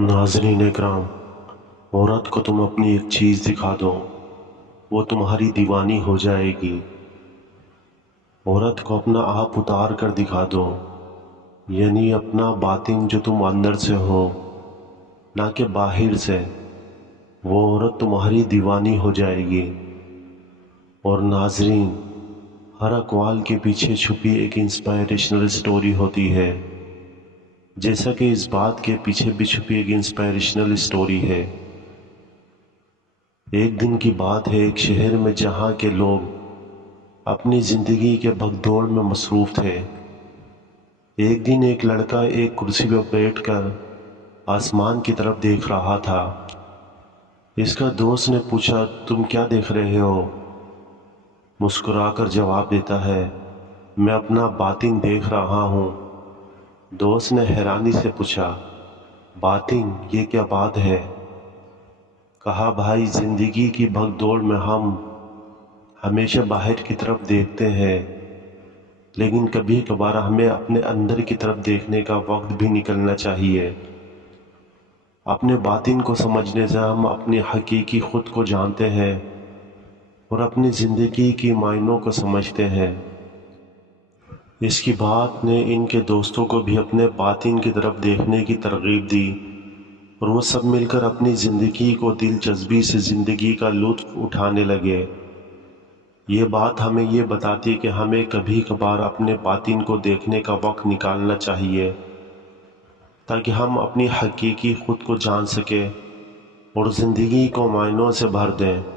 नाज़रीन इकराम, औरत को तुम अपनी एक चीज़ दिखा दो, वो तुम्हारी दीवानी हो जाएगी। औरत को अपना आप उतार कर दिखा दो, यानी अपना बातिन जो तुम अंदर से हो, ना कि बाहर से, वो औरत तुम्हारी दीवानी हो जाएगी। और नाज़रीन, हर अक़वाल के पीछे छुपी एक इंस्पायरेशनल स्टोरी होती है, जैसा कि इस बात के पीछे भी छुपी एक इंस्पायरेशनल स्टोरी है। एक दिन की बात है, एक शहर में जहाँ के लोग अपनी ज़िंदगी के भगदौड़ में मसरूफ़ थे। एक दिन एक लड़का एक कुर्सी पर बैठकर आसमान की तरफ देख रहा था। इसका दोस्त ने पूछा, तुम क्या देख रहे हो? मुस्कुराकर जवाब देता है, मैं अपना बातिन देख रहा हूँ। दोस्त ने हैरानी से पूछा, बातिन, ये क्या बात है? कहा, भाई, ज़िंदगी की भगदौड़ में हम हमेशा बाहर की तरफ देखते हैं, लेकिन कभी कभार हमें अपने अंदर की तरफ देखने का वक्त भी निकलना चाहिए। अपने बातिन को समझने से हम अपनी हकीकी खुद को जानते हैं और अपनी ज़िंदगी की मायनों को समझते हैं। इसकी बात ने इनके दोस्तों को भी अपने बातिन की तरफ देखने की तरगीब दी और वो सब मिलकर अपनी ज़िंदगी को दिलचस्पी से ज़िंदगी का लुत्फ़ उठाने लगे। ये बात हमें ये बताती है कि हमें कभी कभार अपने बातिन को देखने का वक्त निकालना चाहिए, ताकि हम अपनी हकीकी खुद को जान सकें और ज़िंदगी को मायनों से भर दें।